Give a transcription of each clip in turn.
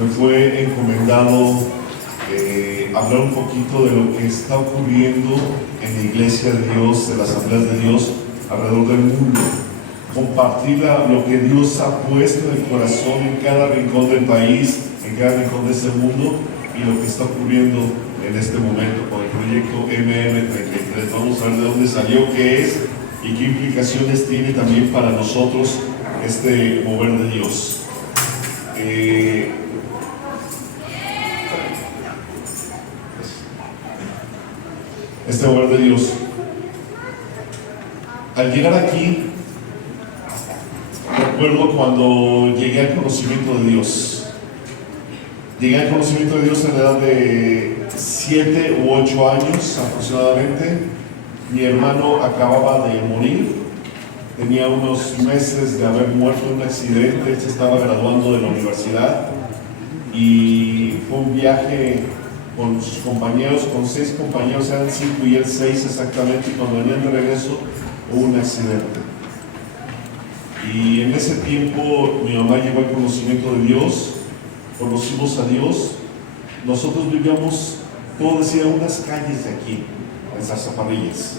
me fue encomendado hablar un poquito de lo que está ocurriendo en la Iglesia de Dios, en las asambleas de Dios alrededor del mundo. Compartir lo que Dios ha puesto en el corazón en cada rincón del país, en cada rincón de este mundo, y lo que está ocurriendo en este momento con el proyecto MM33. Vamos a ver de dónde salió, qué es y qué implicaciones tiene también para nosotros este mover de Dios. Este mover de Dios. Al llegar aquí, recuerdo cuando llegué al conocimiento de Dios. Llegué al conocimiento de Dios en la edad de 7 u 8 años aproximadamente. Mi hermano acababa de morir, tenía unos meses de haber muerto en un accidente. Él se estaba graduando de la universidad y fue un viaje con sus compañeros, con 6 compañeros, eran 5 y él 6 exactamente, y cuando venían de regreso hubo un accidente. Y en ese tiempo mi mamá llegó al conocimiento de Dios, conocimos a Dios. Nosotros vivíamos, puedo decir, a unas calles de aquí, en Zarzaparrillas.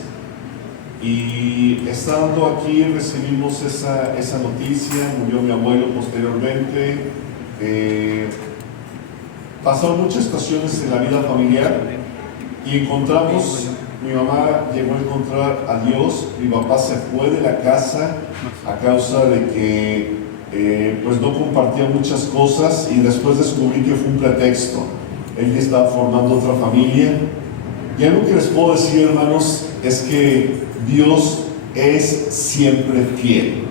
Y estando aquí recibimos esa noticia, murió mi abuelo posteriormente. Pasaron muchas situaciones en la vida familiar y encontramos, mi mamá llegó a encontrar a Dios, mi papá se fue de la casa a causa de que pues no compartía muchas cosas, y después descubrí que fue un pretexto. Él ya estaba formando otra familia. Y algo que les puedo decir, hermanos, es que Dios es siempre fiel.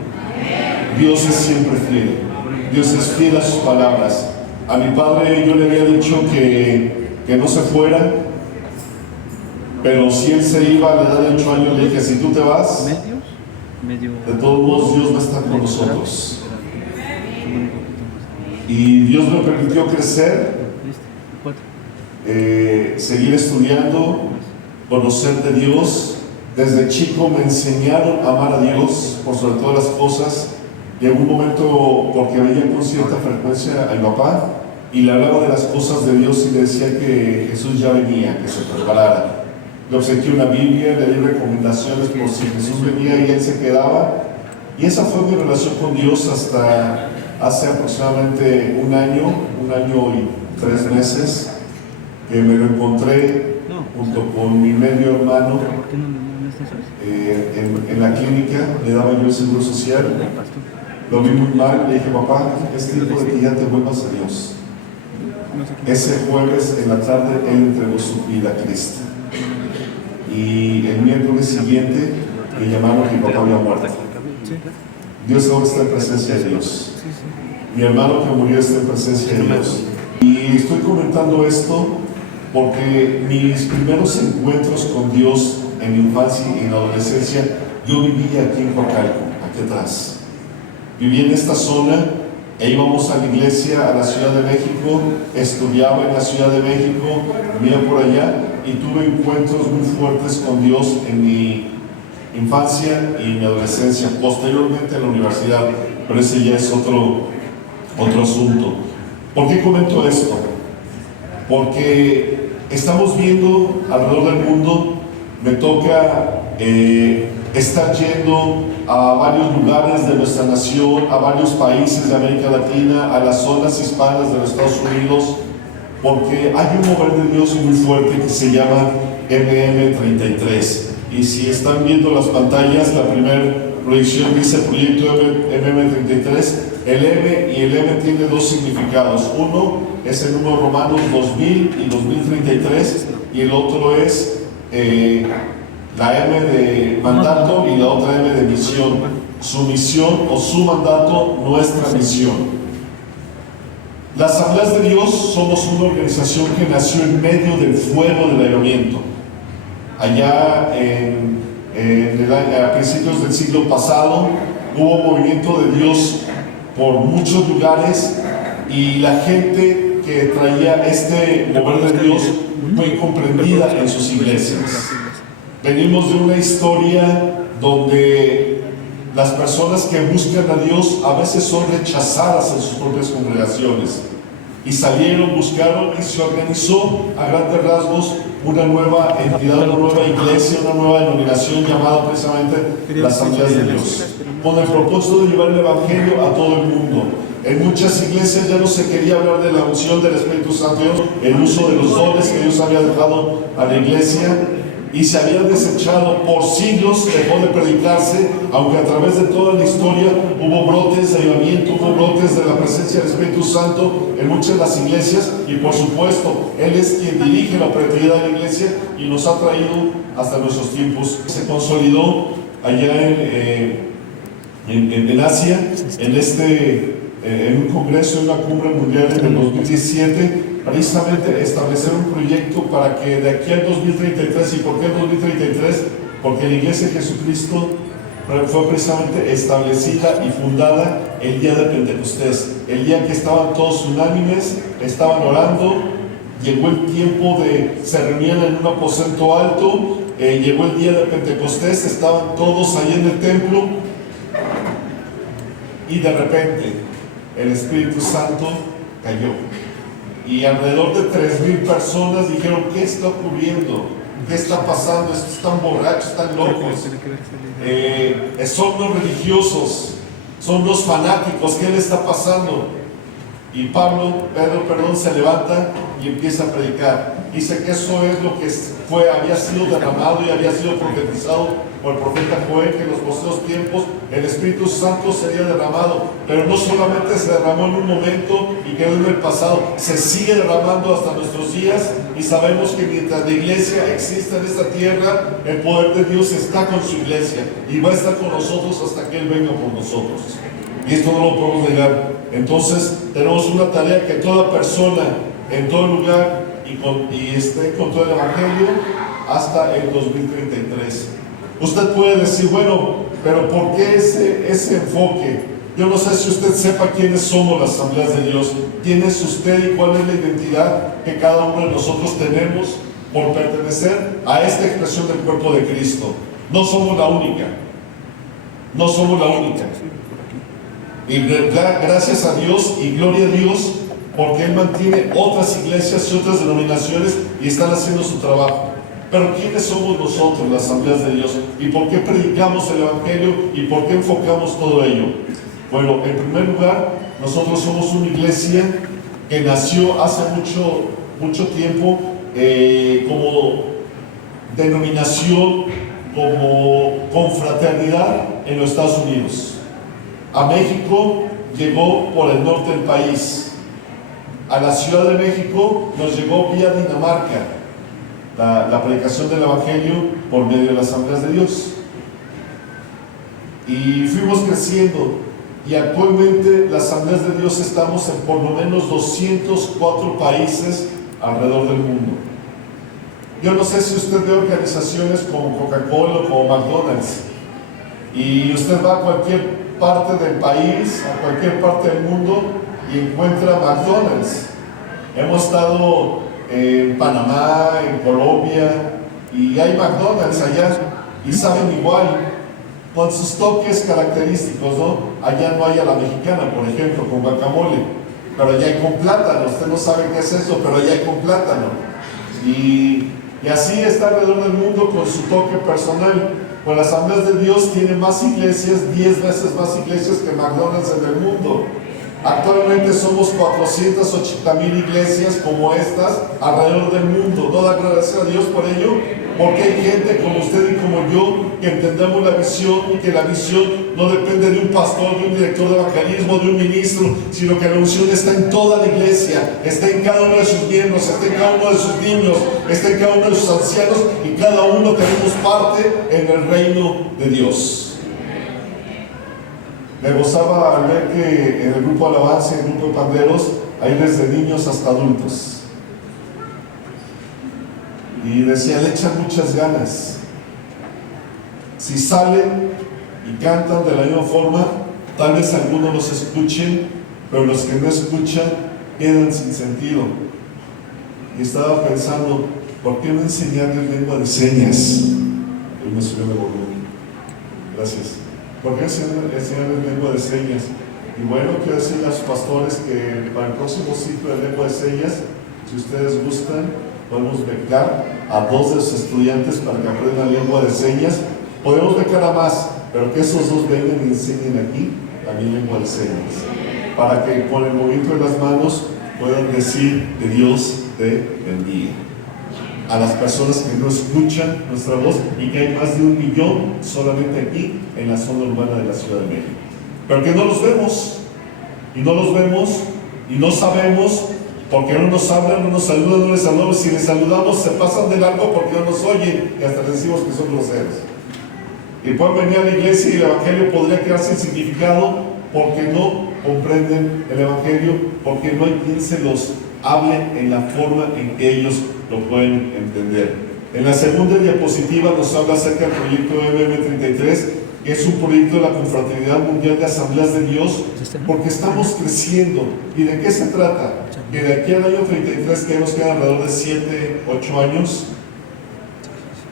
Dios es siempre fiel. Dios es fiel a sus palabras. A mi padre yo le había dicho que no se fuera, pero si él se iba a la edad de 8 años, le dije: si tú te vas, de todos modos Dios va a estar con nosotros. Y Dios me permitió crecer, seguir estudiando, conocer de Dios. Desde chico me enseñaron a amar a Dios por sobre todas las cosas. Llegó un momento, porque veía con cierta frecuencia a mi papá y le hablaba de las cosas de Dios y le decía que Jesús ya venía, que se preparara. Le obsequié una Biblia, le di recomendaciones por si Jesús venía y él se quedaba. Y esa fue mi relación con Dios hasta hace aproximadamente un año y 3 meses, que me lo encontré junto con mi medio hermano en la clínica. Le daba yo el seguro social. Lo vi muy mal, le dije: papá, es tiempo de que ya te vuelvas a Dios. Ese jueves en la tarde él entregó su vida a Cristo, y el miércoles siguiente me llamaron que mi papá había muerto. Dios ahora está en presencia de Dios. Mi hermano que murió está en presencia de Dios. Y estoy comentando esto porque mis primeros encuentros con Dios en mi infancia y en la adolescencia, yo vivía aquí en Coacalco, aquí atrás. Viví en esta zona e íbamos a la iglesia, a la Ciudad de México, estudiaba en la Ciudad de México, vivía por allá, y tuve encuentros muy fuertes con Dios en mi infancia y en mi adolescencia, posteriormente en la universidad, pero ese ya es otro asunto. ¿Por qué comento esto? Porque estamos viendo alrededor del mundo, me toca estar yendo a varios lugares de nuestra nación, a varios países de América Latina, a las zonas hispanas de los Estados Unidos, porque hay un mover de Dios muy fuerte que se llama MM33. Y si están viendo las pantallas, la primera proyección dice Proyecto MM33. El M y el M tiene 2 significados. Uno es el número romano 2000 y 2033, y el otro es la M de mandato y la otra M de misión. Su misión o su mandato, nuestra misión. Las Asambleas de Dios somos una organización que nació en medio del fuego del avivamiento. Allá a principios del siglo pasado hubo movimiento de Dios por muchos lugares, y la gente que traía este mover de Dios fue comprendida en sus iglesias. Venimos de una historia donde las personas que buscan a Dios a veces son rechazadas en sus propias congregaciones, Y salieron, buscaron y se organizó a grandes rasgos una nueva entidad, una nueva iglesia, una nueva denominación llamada precisamente las Asambleas de Dios, con el propósito de llevar el Evangelio a todo el mundo. En muchas iglesias ya no se quería hablar de la unción del Espíritu Santo, el uso de los dones que Dios había dejado a la iglesia, y se había desechado por siglos, dejó de predicarse, aunque a través de toda la historia hubo brotes de avivamiento, hubo brotes de la presencia del Espíritu Santo en muchas de las iglesias, y por supuesto Él es quien dirige la operatividad de la iglesia y nos ha traído hasta nuestros tiempos. Se consolidó allá en Asia, en un congreso, en una cumbre mundial en el 2017, precisamente establecer un proyecto para que de aquí al 2033, ¿y por qué el 2033? Porque la Iglesia de Jesucristo fue precisamente establecida y fundada el día de Pentecostés, el día que estaban todos unánimes, estaban orando, llegó el tiempo de, se reunían en un aposento alto, llegó el día de Pentecostés, estaban todos ahí en el templo, y de repente el Espíritu Santo cayó. Y alrededor de 3,000 personas dijeron: ¿qué está ocurriendo? ¿Qué está pasando? Estos están borrachos, están locos. Son los religiosos, son los fanáticos. ¿Qué le está pasando? Y Pedro, se levanta y empieza a predicar. Dice que eso es lo que había sido derramado y había sido profetizado por el profeta Joel, que en los posteriores tiempos el Espíritu Santo sería derramado, pero no solamente se derramó en un momento y quedó en el pasado, se sigue derramando hasta nuestros días, y sabemos que mientras la iglesia exista en esta tierra, el poder de Dios está con su iglesia y va a estar con nosotros hasta que Él venga por nosotros, y esto no lo podemos negar. Entonces tenemos una tarea: que toda persona en todo lugar y esté con todo el Evangelio hasta el 2033. Usted puede decir: bueno, pero ¿por qué ese enfoque? Yo no sé si usted sepa quiénes somos las Asambleas de Dios, quién es usted y cuál es la identidad que cada uno de nosotros tenemos por pertenecer a esta expresión del cuerpo de Cristo. No somos la única, no somos la única. Y gracias a Dios y gloria a Dios, porque Él mantiene otras iglesias y otras denominaciones y están haciendo su trabajo. Pero ¿quiénes somos nosotros, las Asambleas de Dios? ¿Y por qué predicamos el Evangelio? ¿Y por qué enfocamos todo ello? Bueno, en primer lugar, nosotros somos una iglesia que nació hace mucho tiempo como denominación, como confraternidad en los Estados Unidos. A México llegó por el norte del país. A la Ciudad de México nos llegó vía Dinamarca la predicación del Evangelio por medio de las Asambleas de Dios. Y fuimos creciendo, y actualmente las Asambleas de Dios estamos en por lo menos 204 países alrededor del mundo. Yo no sé si usted ve organizaciones como Coca-Cola o como McDonald's, y usted va a cualquier parte del país, a cualquier parte del mundo, y encuentra McDonald's. Hemos estado en Panamá, en Colombia, y hay McDonald's allá, y saben igual, con sus toques característicos, ¿no? Allá no hay a la mexicana, por ejemplo, con guacamole, pero allá hay con plátano. Usted no sabe qué es eso, pero allá hay con plátano. Y así está alrededor del mundo con su toque personal. Pues las Asambleas de Dios tienen más iglesias, 10 veces más iglesias que McDonald's en el mundo. Actualmente somos 480,000 iglesias como estas alrededor del mundo. No da gracias a Dios por ello, porque hay gente como usted y como yo que entendemos la visión, y que la visión no depende de un pastor, de un director de evangelismo, de un ministro, sino que la unción está en toda la iglesia, está en cada uno de sus miembros, está en cada uno de sus niños, está en cada uno de sus ancianos, y cada uno tenemos parte en el reino de Dios. Me gozaba al ver que en el grupo Alabanza y en el grupo de Panderos hay desde niños hasta adultos. Y decía, le echan muchas ganas. Si salen y cantan de la misma forma, tal vez algunos los escuchen, pero los que no escuchan quedan sin sentido. Y estaba pensando, ¿por qué no enseñarles lengua de señas? Él me subió de volumen. Gracias. ¿Por qué enseñarles lengua de señas? Y bueno, quiero decirle a sus pastores que para el próximo ciclo de lengua de señas, si ustedes gustan, podemos becar a 2 de los estudiantes para que aprendan lengua de señas. Podemos becar a más, pero que esos 2 vengan y enseñen aquí también lengua de señas, para que con el movimiento de las manos puedan decir que Dios te bendiga. A las personas que no escuchan nuestra voz, y que hay más de 1 millón solamente aquí en la zona urbana de la Ciudad de México, pero que no los vemos, y no sabemos, porque no nos hablan, no nos saludan, no les saludamos. Si les saludamos, se pasan de largo porque no nos oyen y hasta les decimos que son groseros. Y pueden venir a la iglesia y el evangelio podría quedarse sin significado porque no comprenden el evangelio, porque no hay quien se los hable en la forma en que ellos lo pueden entender. En la segunda diapositiva nos habla acerca del proyecto MM33, que es un proyecto de la Confraternidad Mundial de Asambleas de Dios, porque estamos creciendo. ¿Y de qué se trata? Que de aquí al año 33, que nos quedan alrededor de 7, 8 años,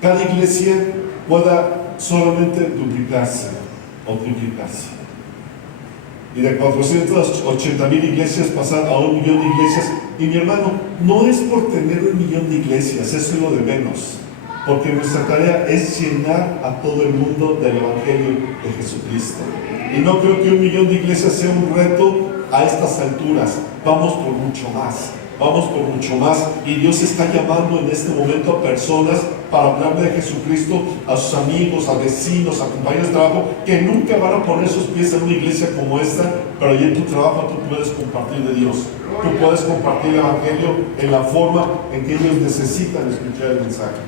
cada iglesia pueda solamente duplicarse o triplicarse. Y de 480,000 iglesias pasar a 1 millón de iglesias. Y mi hermano, no es por tener 1 millón de iglesias, eso es lo de menos, porque nuestra tarea es llenar a todo el mundo del evangelio de Jesucristo. Y no creo que 1 millón de iglesias sea un reto a estas alturas. Vamos por mucho más, y Dios está llamando en este momento a personas para hablar de Jesucristo a sus amigos, a vecinos, a compañeros de trabajo, que nunca van a poner sus pies en una iglesia como esta, pero allí en tu trabajo tú puedes compartir de Dios, tú puedes compartir el evangelio en la forma en que ellos necesitan escuchar el mensaje.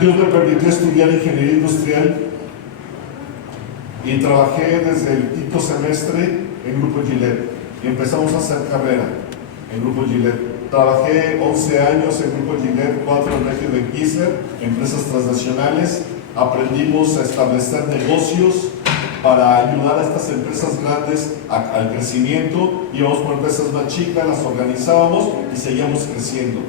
Dios me permitió estudiar ingeniería industrial y trabajé desde el 5º semestre en Grupo Gillette y empezamos a hacer carrera en Grupo Gillette. Trabajé 11 años en Grupo Gillette, 4 en Regio de Kirchner, empresas transnacionales. Aprendimos a establecer negocios para ayudar a estas empresas grandes al crecimiento. Íbamos por empresas más chicas, las organizábamos y seguíamos creciendo.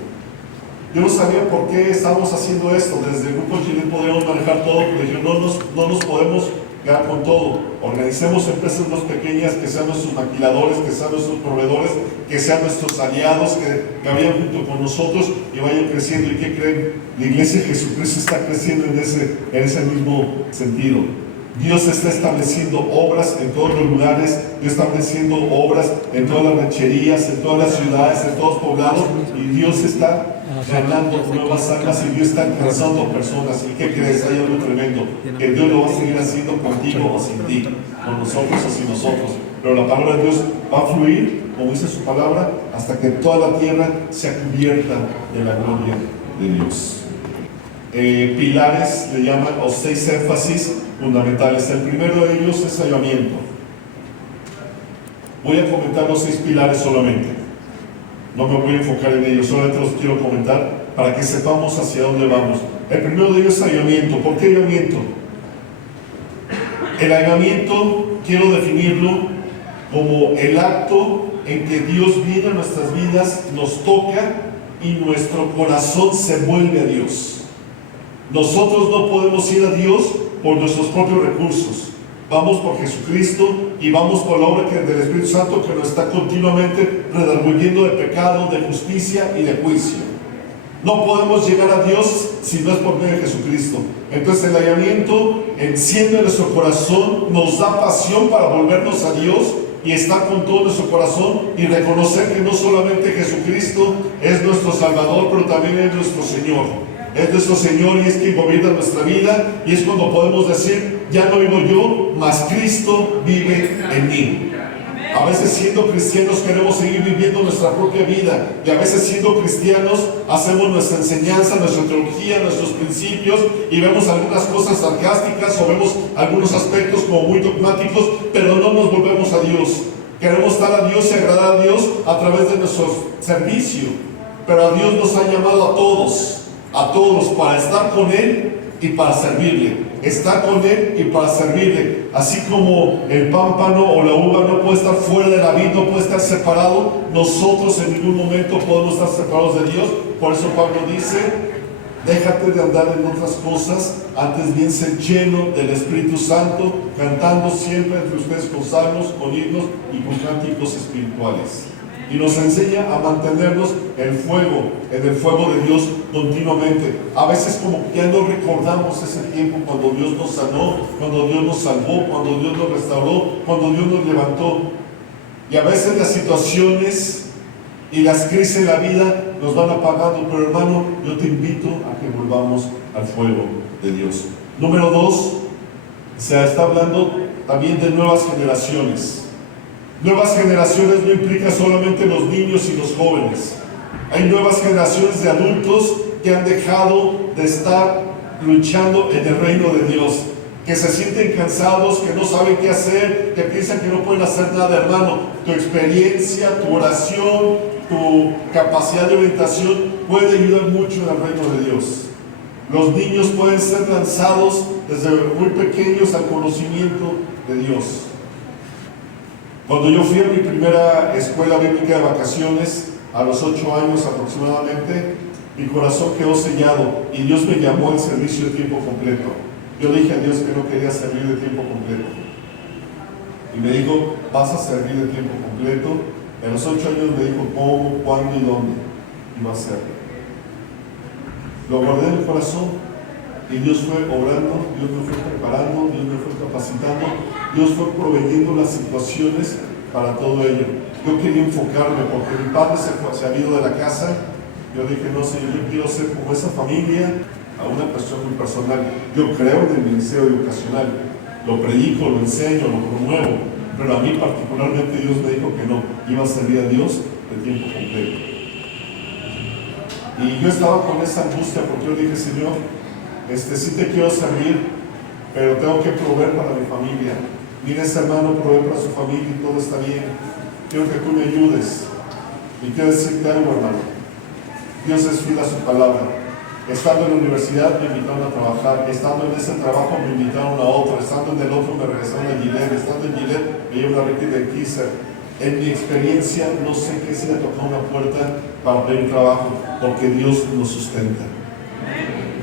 Yo no sabía por qué estábamos haciendo esto. Desde el Grupo Gillette podríamos manejar todo, pero dije, no nos podemos quedar con todo. Organicemos empresas más pequeñas, que sean nuestros maquiladores, que sean nuestros proveedores, que sean nuestros aliados, que vayan junto con nosotros y vayan creciendo. ¿Y qué creen? La iglesia de Jesucristo está creciendo en ese mismo sentido. Dios está estableciendo obras en todos los lugares, Dios está estableciendo obras en todas las rancherías, en todas las ciudades, en todos los poblados, y Dios está ganando nuevas almas y Dios está alcanzando personas. ¿Y qué crees? Hay algo tremendo, que Dios lo va a seguir haciendo contigo o sin ti, con nosotros o sin nosotros, pero la palabra de Dios va a fluir, como dice su palabra, hasta que toda la tierra sea cubierta de la gloria de Dios. Pilares le llaman, o 6 énfasis fundamentales. El primero de ellos es avivamiento. Voy a comentar los 6 pilares solamente, no me voy a enfocar en ellos, solamente los quiero comentar para que sepamos hacia dónde vamos. El primero de ellos es avivamiento. ¿Por qué avivamiento? El avivamiento quiero definirlo como el acto en que Dios viene a nuestras vidas, nos toca y nuestro corazón se vuelve a Dios. Nosotros no podemos ir a Dios por nuestros propios recursos. Vamos por Jesucristo y vamos por la obra del Espíritu Santo, que nos está continuamente redarguyendo de pecado, de justicia y de juicio. No podemos llegar a Dios si no es por medio de Jesucristo. Entonces el avivamiento enciende nuestro corazón, nos da pasión para volvernos a Dios y estar con todo nuestro corazón y reconocer que no solamente Jesucristo es nuestro Salvador, pero también es nuestro Señor. Es nuestro Señor y es quien gobierna nuestra vida, y es cuando podemos decir, ya no vivo yo, mas Cristo vive en mí. A veces siendo cristianos queremos seguir viviendo nuestra propia vida, y a veces siendo cristianos hacemos nuestra enseñanza, nuestra teología, nuestros principios, y vemos algunas cosas sarcásticas o vemos algunos aspectos como muy dogmáticos, pero no nos volvemos a Dios. Queremos estar a Dios y agradar a Dios a través de nuestro servicio, pero a Dios nos ha llamado a todos para estar con Él y para servirle. Estar con Él y para servirle. Así como el pámpano o la uva no puede estar fuera de la vid, no puede estar separado, nosotros en ningún momento podemos estar separados de Dios. Por eso Pablo dice Déjate de andar en otras cosas, antes bien ser lleno del Espíritu Santo, cantando siempre entre ustedes con salmos, con himnos y con cánticos espirituales. Y nos enseña a mantenernos en el fuego de Dios continuamente. A veces como que ya no recordamos ese tiempo cuando Dios nos sanó, cuando Dios nos salvó, cuando Dios nos restauró, cuando Dios nos levantó. Y a veces las situaciones y las crisis en la vida nos van apagando, pero hermano, yo te invito a que volvamos al fuego de Dios. Número 2, se está hablando también de nuevas generaciones. Nuevas generaciones no implica solamente los niños y los jóvenes. Hay nuevas generaciones de adultos que han dejado de estar luchando en el reino de Dios, que se sienten cansados, que no saben qué hacer, que piensan que no pueden hacer nada, hermano. Tu experiencia, tu oración, tu capacidad de orientación puede ayudar mucho en el reino de Dios. Los niños pueden ser lanzados desde muy pequeños al conocimiento de Dios. Cuando yo fui a mi primera escuela bíblica de vacaciones, a los 8 años aproximadamente, mi corazón quedó sellado y Dios me llamó al servicio de tiempo completo. Yo le dije a Dios que no quería servir de tiempo completo. Y me dijo, vas a servir de tiempo completo. A los 8 años me dijo cómo, cuándo y dónde iba a ser. Lo guardé en el corazón y Dios fue obrando, Dios me fue preparando, Dios me fue capacitando, Dios fue proveyendo las situaciones para todo ello. Yo quería enfocarme porque mi padre se había ido de la casa. Yo dije, no Señor, yo quiero ser como esa familia, a una cuestión muy personal. Yo creo en el ministerio educacional, lo predico, lo enseño, lo promuevo, pero a mí particularmente Dios me dijo que no, iba a servir a Dios de tiempo completo. Y yo estaba con esa angustia porque yo dije, Señor, sí te quiero servir, pero tengo que proveer para mi familia. Mira, ese hermano provee para su familia y todo está bien. Quiero que tú me ayudes. Y quiero decirte algo, hermano. Dios es fiel a su palabra. Estando en la universidad me invitaron a trabajar. Estando en ese trabajo me invitaron a otro. Estando en el otro me regresaron a Gillette. Estando en Gillette me llevaron a Ricky de Kisser. En mi experiencia no sé qué si le tocó una puerta para pedir trabajo, porque Dios nos sustenta.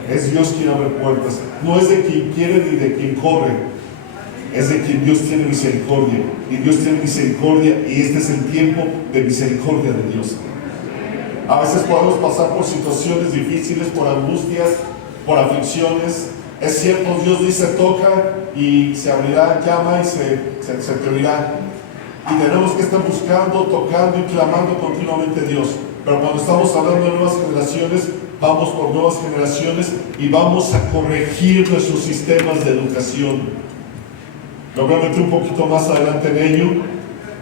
Es Dios quien abre puertas. No es de quien quiere ni de quien corre. Es de quien Dios tiene misericordia. Y Dios tiene misericordia y este es el tiempo de misericordia de Dios. A veces podemos pasar por situaciones difíciles, por angustias, por aflicciones. Es cierto, Dios dice toca y se abrirá, llama y se te oirá. Y tenemos que estar buscando, tocando y clamando continuamente a Dios. Pero cuando estamos hablando de nuevas generaciones, vamos por nuevas generaciones y vamos a corregir nuestros sistemas de educación. Me voy a meter un poquito más adelante en ello.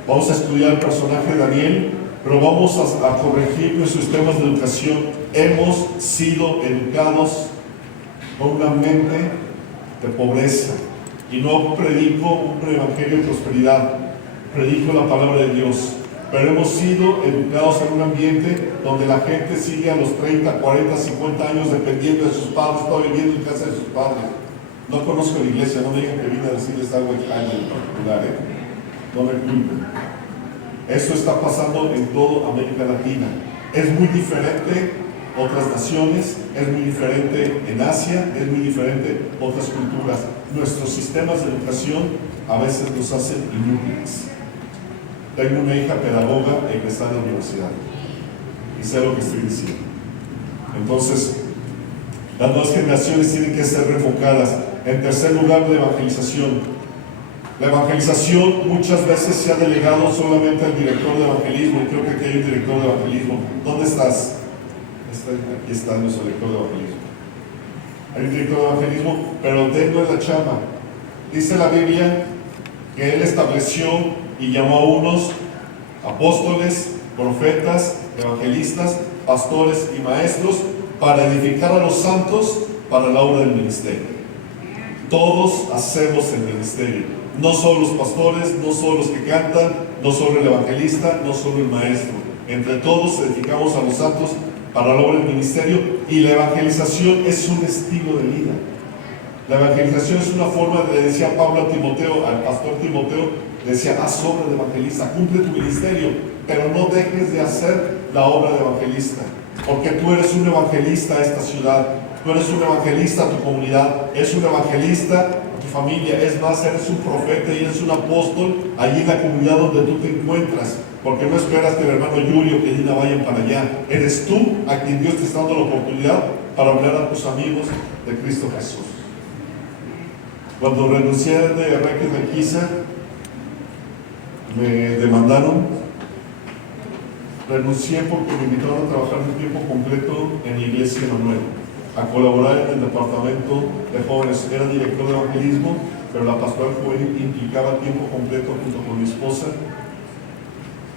Vamos a estudiar el personaje de Daniel, pero vamos a corregir nuestros sistemas de educación. Hemos sido educados con una mente de pobreza y no predico un evangelio de prosperidad, predico la palabra de Dios. Pero hemos sido educados en un ambiente donde la gente sigue a los 30, 40, 50 años dependiendo de sus padres, está viviendo en casa de sus padres. No conozco la iglesia, no me digan que vine a decirles algo extraño en particular, no me culpen. Eso está pasando en toda América Latina. Es muy diferente otras naciones, es muy diferente en Asia, es muy diferente otras culturas. Nuestros sistemas de educación a veces nos hacen inútiles. Tengo una hija pedagoga egresada de la universidad y sé lo que estoy diciendo. Entonces, las nuevas generaciones tienen que ser reenfocadas. En tercer lugar, la evangelización. La evangelización muchas veces se ha delegado solamente al director de evangelismo. Creo que aquí hay un director de evangelismo. ¿Dónde estás? Aquí está nuestro director de evangelismo. Hay un director de evangelismo, pero tengo en la chamba. Dice la Biblia que Él estableció y llamó a unos apóstoles, profetas, evangelistas, pastores y maestros para edificar a los santos para la obra del ministerio. Todos hacemos el ministerio, no solo los pastores, no solo los que cantan, no solo el evangelista, no solo el maestro. Entre todos edificamos a los santos para la obra del ministerio y la evangelización es un estilo de vida. La evangelización es una forma, le decía Pablo a Timoteo, al pastor Timoteo, le decía, haz obra de evangelista, cumple tu ministerio, pero no dejes de hacer la obra de evangelista, porque tú eres un evangelista a esta ciudad, Tú eres un evangelista, tu comunidad es un evangelista, tu familia, es más, eres un profeta y eres un apóstol allí en la comunidad donde tú te encuentras, porque no esperas que el hermano Yuri o que Lina vayan para allá. Eres tú a quien Dios te está dando la oportunidad para hablar a tus amigos de Cristo Jesús. Cuando renuncié de Requiem de Quiza, me demandaron. Renuncié porque me invitaron a trabajar de tiempo completo en la iglesia de Manuel, a colaborar en el departamento de jóvenes. Era director de evangelismo, pero la pastoral juvenil implicaba tiempo completo junto con mi esposa,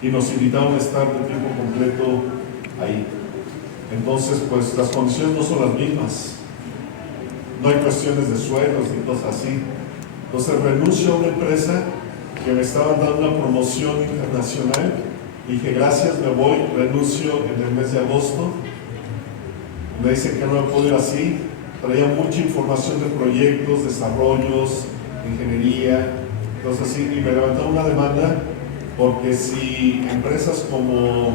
y nos invitaron a estar de tiempo completo ahí. Entonces, pues las condiciones no son las mismas, no hay cuestiones de sueldos ni cosas así. Entonces renuncio a una empresa que me estaba dando una promoción internacional. Dije, gracias, me voy, renuncio en el mes de agosto. Me dicen que no me puedo ir así. Traía mucha información de proyectos, desarrollos, ingeniería, cosas así, y me levantaron una demanda porque si empresas como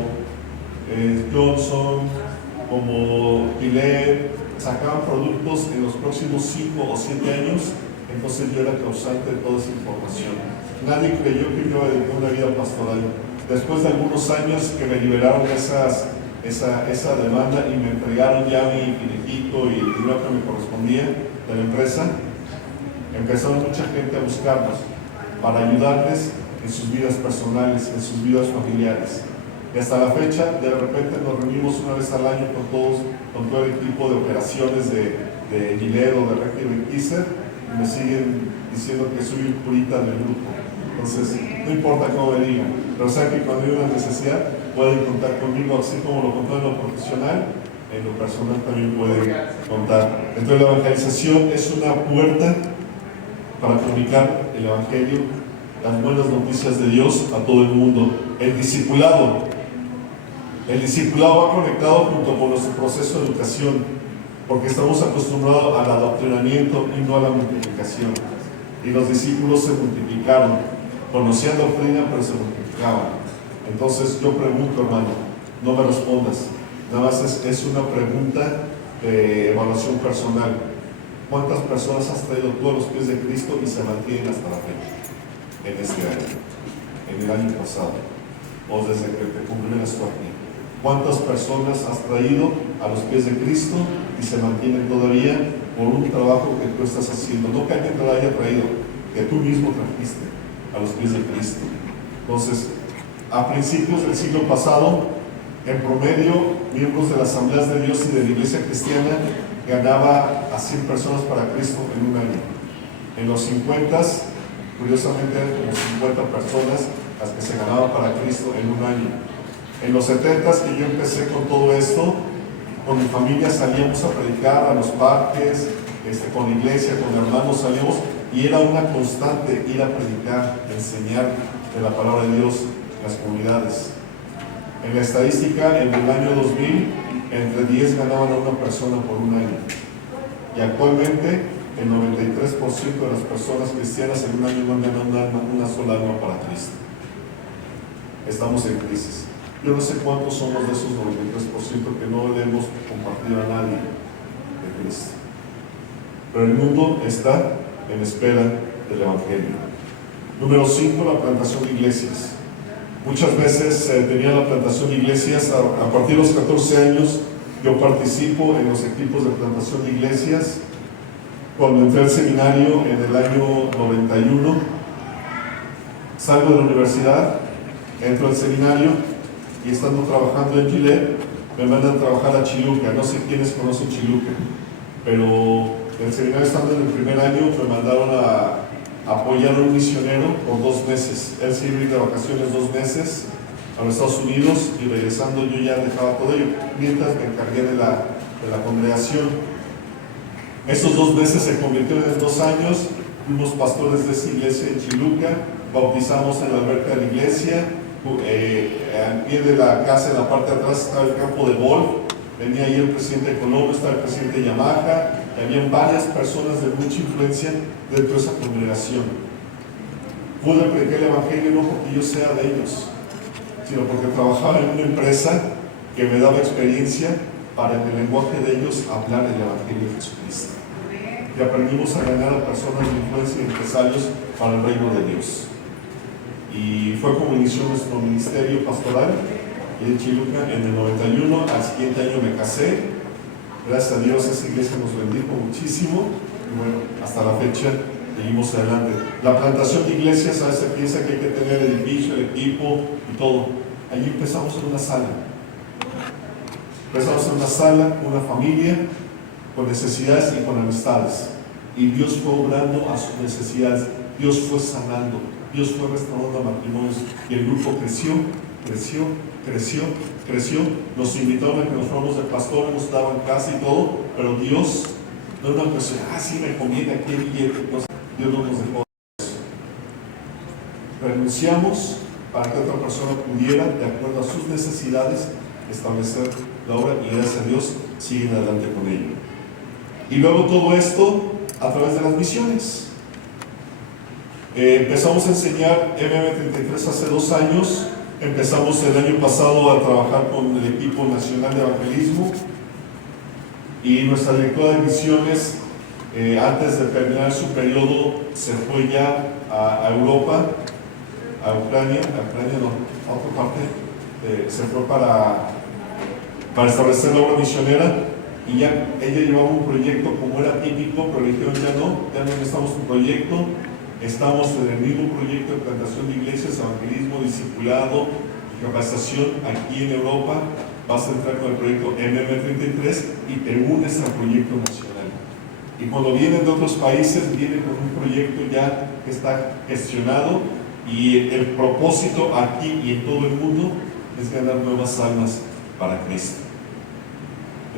Johnson, como Gillette, sacaban productos en los próximos 5 o 7 años, entonces yo era causante de toda esa información. Nadie creyó que yo dediqué una vida pastoral. Después de algunos años que me liberaron esa demanda y me entregaron ya mi finiquito y el dinero que me correspondía de la empresa, empezaron mucha gente a buscarnos para ayudarles en sus vidas personales, en sus vidas familiares. Y hasta la fecha, de repente nos reunimos una vez al año con todo el equipo de operaciones de Gillette o de Requiem de Quiza, y me siguen diciendo que soy el curita del grupo. Entonces, no importa cómo me digan, pero saben que cuando hay una necesidad pueden contar conmigo, así como lo contó en lo profesional, en lo personal también pueden contar. Entonces, la evangelización es una puerta para comunicar el evangelio, las buenas noticias de Dios a todo el mundo. El discipulado va conectado junto con nuestro proceso de educación, porque estamos acostumbrados al adoctrinamiento y no a la multiplicación. Y los discípulos se multiplicaron. Conocían doctrina, pero se multiplicaban. Entonces yo pregunto, hermano, no me respondas, nada más es una pregunta de evaluación personal. ¿Cuántas personas has traído tú a los pies de Cristo y se mantienen hasta la fecha? En este año, en el año pasado, o desde que te congregas tú aquí. ¿Cuántas personas has traído a los pies de Cristo y se mantienen todavía por un trabajo que tú estás haciendo? No que alguien te lo haya traído, que tú mismo trajiste a los pies de Cristo. Entonces, a principios del siglo pasado, en promedio, miembros de las asambleas de Dios y de la iglesia cristiana ganaba a 100 personas para Cristo en un año. En los 50, curiosamente, eran como 50 personas las que se ganaban para Cristo en un año. En los 70, que yo empecé con todo esto, con mi familia salíamos a predicar a los parques, con la iglesia, con hermanos salíamos, y era una constante ir a predicar, enseñar de la palabra de Dios en las comunidades. En la estadística, en el año 2000, entre 10 ganaban a una persona por un año. Y actualmente, el 93% de las personas cristianas en un año no han ganado una sola alma para Cristo. Estamos en crisis. Yo no sé cuántos somos de esos 93% que no le hemos compartido a nadie de Cristo. Pero el mundo está en espera del Evangelio. Número 5, la plantación de iglesias. Muchas veces tenía la plantación de iglesias. A partir de los 14 años yo participo en los equipos de plantación de iglesias. Cuando entré al seminario en el año 91, salgo de la universidad, entro al seminario y estando trabajando en Gillette, me mandan a trabajar a Chiluca. No sé quiénes conocen Chiluca, pero el seminario, estando en el primer año, me mandaron a apoyar a un misionero por 2 meses. Él se iba a ir de vacaciones 2 meses a los Estados Unidos y regresando yo ya dejaba todo ello, mientras me encargué de la congregación. Estos 2 meses se convirtieron en 2 años. Fuimos pastores de esa iglesia en Chiluca, bautizamos en la alberca de la iglesia. Al pie de la casa, en la parte de atrás, estaba el campo de golf. Venía ahí el presidente de Colombia, estaba el presidente de Yamaha, y habían varias personas de mucha influencia dentro de esa congregación. Pude predicar el evangelio no porque yo sea de ellos, sino porque trabajaba en una empresa que me daba experiencia para en el lenguaje de ellos hablar el Evangelio de Jesucristo. Y aprendimos a ganar a personas de influencia y empresarios para el reino de Dios. Y fue como inició nuestro ministerio pastoral y en Chiluca en el 91. Al siguiente año me casé. Gracias a Dios esa iglesia nos bendijo muchísimo y bueno, hasta la fecha seguimos adelante. La plantación de iglesias a veces se piensa que hay que tener el edificio, el equipo y todo. Allí empezamos en una sala. Empezamos en una sala, una familia con necesidades y con amistades. Y Dios fue obrando a sus necesidades. Dios fue sanando. Dios fue restaurando matrimonios. Y el grupo creció. Nos invitaron a que nos fuéramos de pastor, nos daban casa y todo, pero Dios no era una cuestión, sí me conviene aquí el billete. Dios no nos dejó eso. Renunciamos para que otra persona pudiera, de acuerdo a sus necesidades, establecer la obra y gracias a Dios siguen adelante con ello. Y luego todo esto a través de las misiones. Empezamos a enseñar MM33 hace 2 años. Empezamos el año pasado a trabajar con el equipo nacional de evangelismo y nuestra directora de misiones, antes de terminar su periodo, se fue ya a Europa, a Ucrania no, a otra parte, se fue para establecer la obra misionera y ya ella llevaba un proyecto como era típico, pero le dijeron ya no necesitamos un proyecto. Estamos en el mismo proyecto de plantación de iglesias, evangelismo, discipulado y capacitación aquí en Europa. Vas a entrar con el proyecto MM33 y te unes al proyecto nacional. Y cuando vienen de otros países, vienen con un proyecto ya que está gestionado y el propósito aquí y en todo el mundo es ganar nuevas almas para Cristo.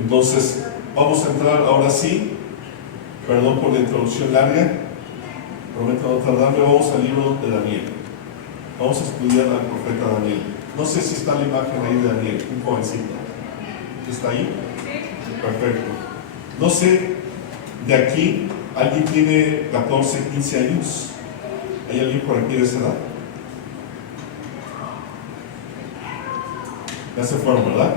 Entonces, vamos a entrar ahora sí, perdón por la introducción larga, prometo no tardarme, vamos al libro de Daniel. Vamos a estudiar al profeta Daniel. No sé si está la imagen ahí de Daniel, un jovencito. ¿Está ahí? Sí. Perfecto. No sé, de aquí, ¿alguien tiene 14, 15 años? ¿Hay alguien por aquí de esa edad? Ya se fueron, ¿verdad?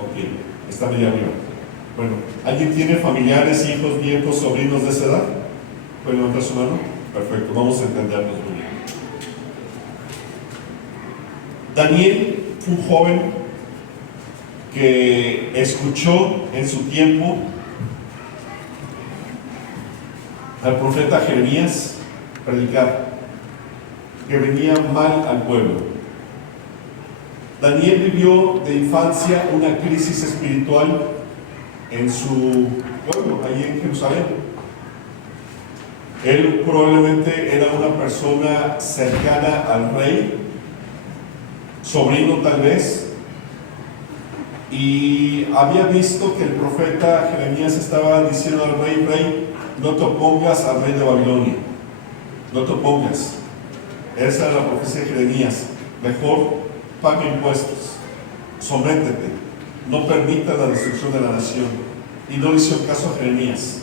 Ok, están allá arriba. Bueno, ¿alguien tiene familiares, hijos, nietos, sobrinos de esa edad? ¿Puede levantar su mano? Perfecto, vamos a entendernos muy bien. Daniel fue un joven que escuchó en su tiempo al profeta Jeremías predicar que venía mal al pueblo. Daniel vivió de infancia una crisis espiritual en su pueblo, allí en Jerusalén. Él probablemente era una persona cercana al rey, sobrino tal vez, y había visto que el profeta Jeremías estaba diciendo al rey: rey, no te opongas al rey de Babilonia, no te opongas. Esa era la profecía de Jeremías. Mejor paga impuestos, sométete, no permita la destrucción de la nación. Y no le hicieron caso a Jeremías.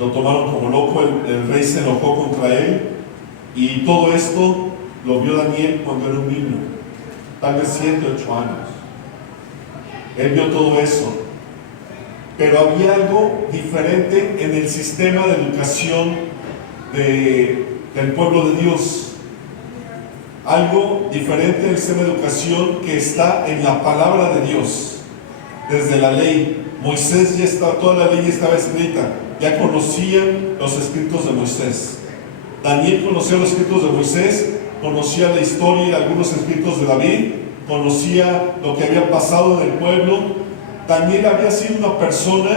Lo tomaron como loco, el rey se enojó contra él y todo esto lo vio Daniel cuando era un niño, tal vez 7, 8 años. Él vio todo eso, pero había algo diferente en el sistema de educación del pueblo de Dios. Algo diferente en el sistema de educación que está en la palabra de Dios, desde la ley. Moisés ya estaba, toda la ley estaba escrita. Ya conocían los escritos de Moisés. Daniel conocía los escritos de Moisés, conocía la historia y algunos escritos de David, conocía lo que había pasado en el pueblo. Daniel había sido una persona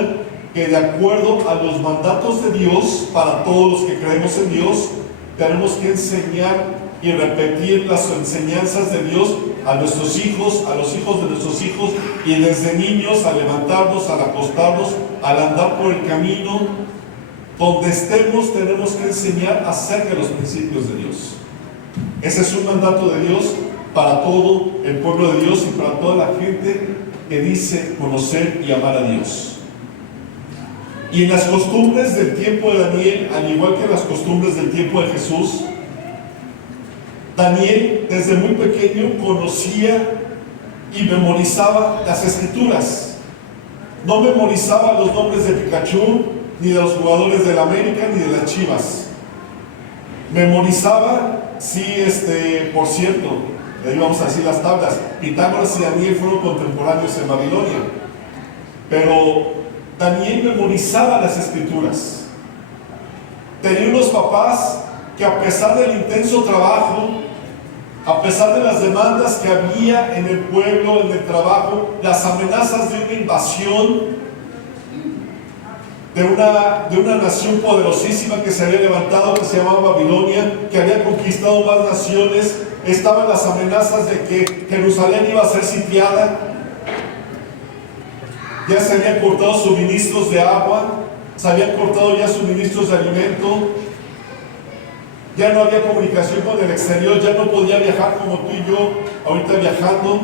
que, de acuerdo a los mandatos de Dios, para todos los que creemos en Dios, tenemos que enseñar y repetir las enseñanzas de Dios a nuestros hijos, a los hijos de nuestros hijos, y desde niños al levantarnos, al acostarnos, al andar por el camino, donde estemos, tenemos que enseñar acerca de los principios de Dios. Ese es un mandato de Dios para todo el pueblo de Dios y para toda la gente que dice conocer y amar a Dios. Y en las costumbres del tiempo de Daniel, al igual que en las costumbres del tiempo de Jesús, Daniel desde muy pequeño conocía y memorizaba las escrituras. No memorizaba los nombres de Pikachu, ni de los jugadores de la América, ni de las Chivas. Memorizaba, sí, por cierto, ahí vamos a decir las tablas. Pitágoras y Daniel fueron contemporáneos en Babilonia. Pero Daniel memorizaba las escrituras. Tenía unos papás que, a pesar del intenso trabajo, a pesar de las demandas que había en el pueblo, en el trabajo, las amenazas de una invasión de una nación poderosísima que se había levantado, que se llamaba Babilonia, que había conquistado más naciones, estaban las amenazas de que Jerusalén iba a ser sitiada, ya se habían cortado suministros de agua, se habían cortado ya suministros de alimento, ya no había comunicación con el exterior, ya no podía viajar como tú y yo ahorita viajando,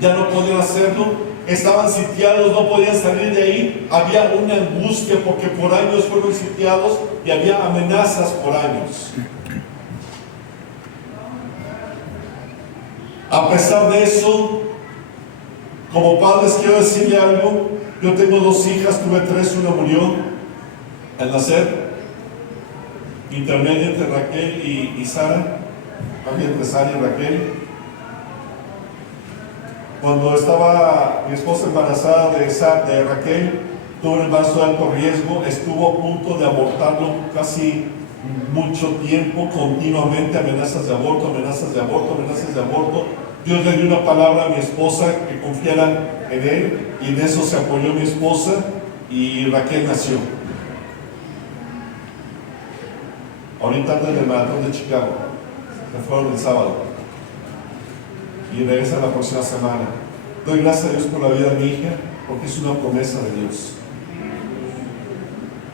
ya no podían hacerlo. Estaban sitiados, no podían salir de ahí. Había una angustia porque por años fueron sitiados y había amenazas por años. A pesar de eso, como padres quiero decirle algo. Yo tengo 2 hijas, tuve 3, una murió al nacer, intermedia entre Raquel y Sara, había entre Sara y Raquel. Cuando estaba mi esposa embarazada de Raquel, tuvo un embarazo de alto riesgo, estuvo a punto de abortarlo casi mucho tiempo, continuamente, amenazas de aborto, amenazas de aborto, amenazas de aborto. Dios le dio una palabra a mi esposa que confiara en él, y en eso se apoyó mi esposa y Raquel nació. Ahorita anda en el maratón de Chicago, se fueron el sábado y regresa la próxima semana. Doy gracias a Dios por la vida de mi hija, porque es una promesa de Dios.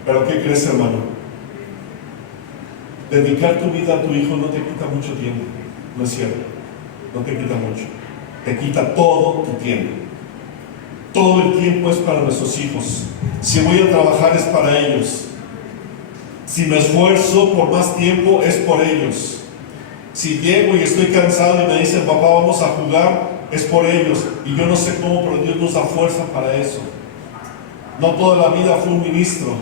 Pero ¿qué crees, hermano? Dedicar tu vida a tu hijo no te quita mucho tiempo, no es cierto, no te quita mucho, te quita todo tu tiempo. Todo el tiempo es para nuestros hijos. Si voy a trabajar es para ellos. Si me esfuerzo por más tiempo es por ellos. Si llego y estoy cansado y me dicen, papá, vamos a jugar, es por ellos. Y yo no sé cómo, pero Dios nos da fuerza para eso. No toda la vida fue un ministro.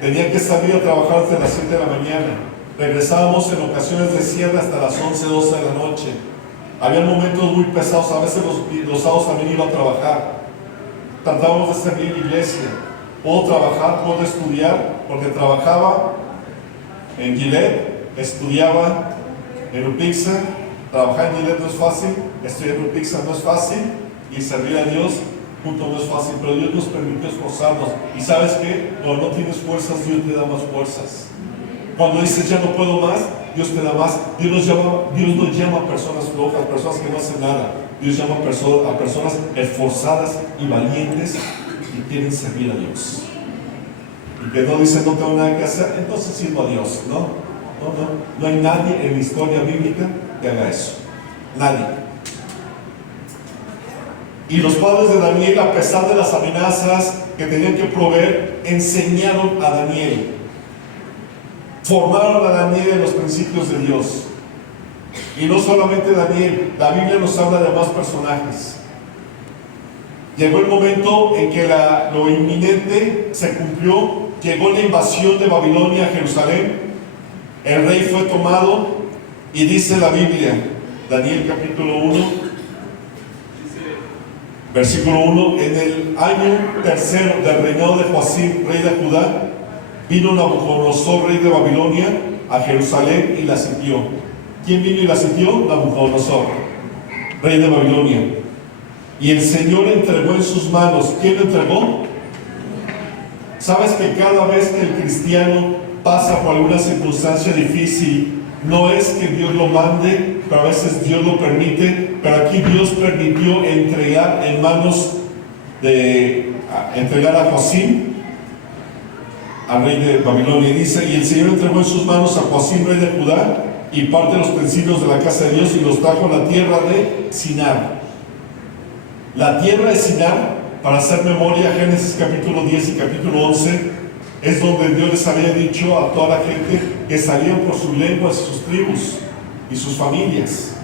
Tenía que salir a trabajar hasta las 7 de la mañana. Regresábamos en ocasiones de cierre hasta las 11, 12 de la noche. Había momentos muy pesados, a veces los sábados también iba a trabajar. Tratábamos de servir en la iglesia. Puedo trabajar, puedo estudiar, porque trabajaba en Gillette, estudiaba en Upixa. Trabajar en Gillette no es fácil, estudiar en Upixa no es fácil, y servir a Dios junto no es fácil, pero Dios nos permite esforzarnos. Y ¿sabes qué? Cuando no tienes fuerzas, Dios te da más fuerzas. Cuando dices ya no puedo más, Dios te da más. Dios no llama a personas flojas, personas que no hacen nada. Dios llama a personas esforzadas y valientes que quieren servir a Dios. Y que no dicen no tengo nada que hacer, entonces sirvo a Dios. No hay nadie en la historia bíblica que haga eso. Nadie. Y los padres de Daniel, a pesar de las amenazas que tenían que proveer, enseñaron a Daniel. Formaron a Daniel en los principios de Dios. Y no solamente Daniel, la Biblia nos habla de más personajes. Llegó el momento en que lo inminente se cumplió. Llegó la invasión de Babilonia a Jerusalén. El rey fue tomado, y dice la Biblia, Daniel capítulo 1, versículo 1: en el año 3 del reinado de Joacim, rey de Judá, vino Nabucodonosor, rey de Babilonia, a Jerusalén y la sitió. ¿Quién vino y la sitió? Nabucodonosor, rey de Babilonia. Y el Señor entregó en sus manos. ¿Quién lo entregó? ¿Sabes que cada vez que el cristiano pasa por alguna circunstancia difícil, no es que Dios lo mande, pero a veces Dios lo permite? Pero aquí Dios permitió entregar a Joacim, al rey de Babilonia. Y dice: y el Señor entregó en sus manos a Joacim, rey de Judá, y parte de los utensilios de la casa de Dios, y los trajo a la tierra de Sinar. La tierra de Sinar, para hacer memoria, Génesis capítulo 10 y capítulo 11, es donde Dios les había dicho a toda la gente que salían por sus lenguas y sus tribus y sus familias.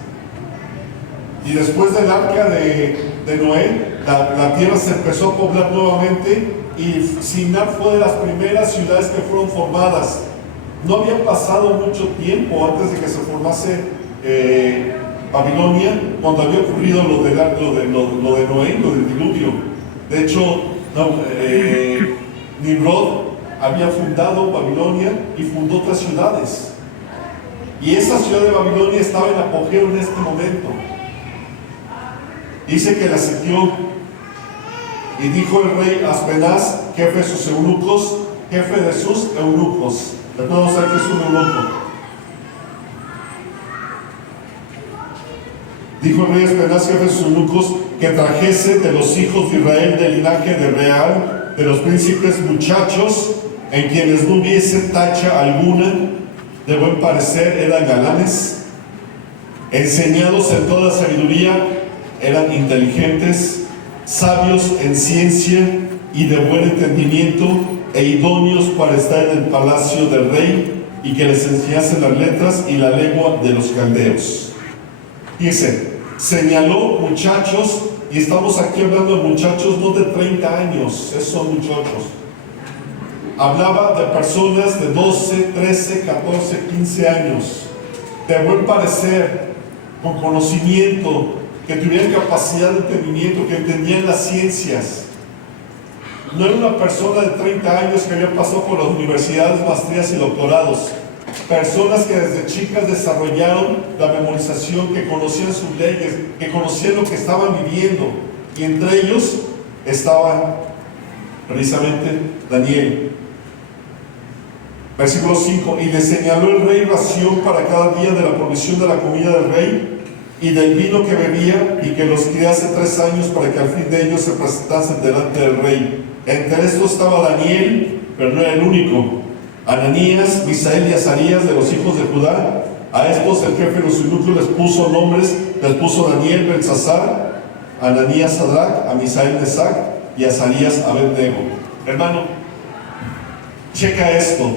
Y después del arca de Noé, la tierra se empezó a poblar nuevamente y Sinar fue de las primeras ciudades que fueron formadas. No había pasado mucho tiempo antes de que se formase Babilonia, cuando había ocurrido lo de Noé, lo del diluvio. De hecho, Nimrod había fundado Babilonia y fundó otras ciudades. Y esa ciudad de Babilonia estaba en apogeo en este momento. Dice que la sitió y dijo el rey Aspenaz, jefe de sus eunucos, jefe de sus eunucos. Vamos a ver qué es un eunuco. Dijo el rey Aspenaz, jefe de sus eunucos, que trajese de los hijos de Israel del linaje de Real, de los príncipes muchachos, en quienes no hubiese tacha alguna, de buen parecer, eran galanes, enseñados en toda sabiduría, eran inteligentes, sabios en ciencia y de buen entendimiento, e idóneos para estar en el palacio del rey, y que les enseñasen las letras y la lengua de los caldeos. Dice, señaló muchachos, y estamos aquí hablando de muchachos no de 30 años, esos son muchachos. Hablaba de personas de 12, 13, 14, 15 años, de buen parecer, con conocimiento, que tuvieran capacidad de entendimiento, que entendían las ciencias. No era una persona de 30 años que había pasado por las universidades, maestrías y doctorados. Personas que desde chicas desarrollaron la memorización, que conocían sus leyes, que conocían lo que estaban viviendo. Y entre ellos estaba precisamente Daniel. Versículo 5, y le señaló el rey ración para cada día de la provisión de la comida del rey y del vino que bebía, y que los criase 3 años para que al fin de ellos se presentasen delante del rey. Entre estos estaba Daniel, pero no era el único. Ananías, Misael y Azarías de los hijos de Judá. A estos el jefe de los eunucos les puso nombres, les puso Daniel, Belsasar, Ananías, Sadrach, a Misael, Mesac y Azarías, Abednego. Hermano, checa esto.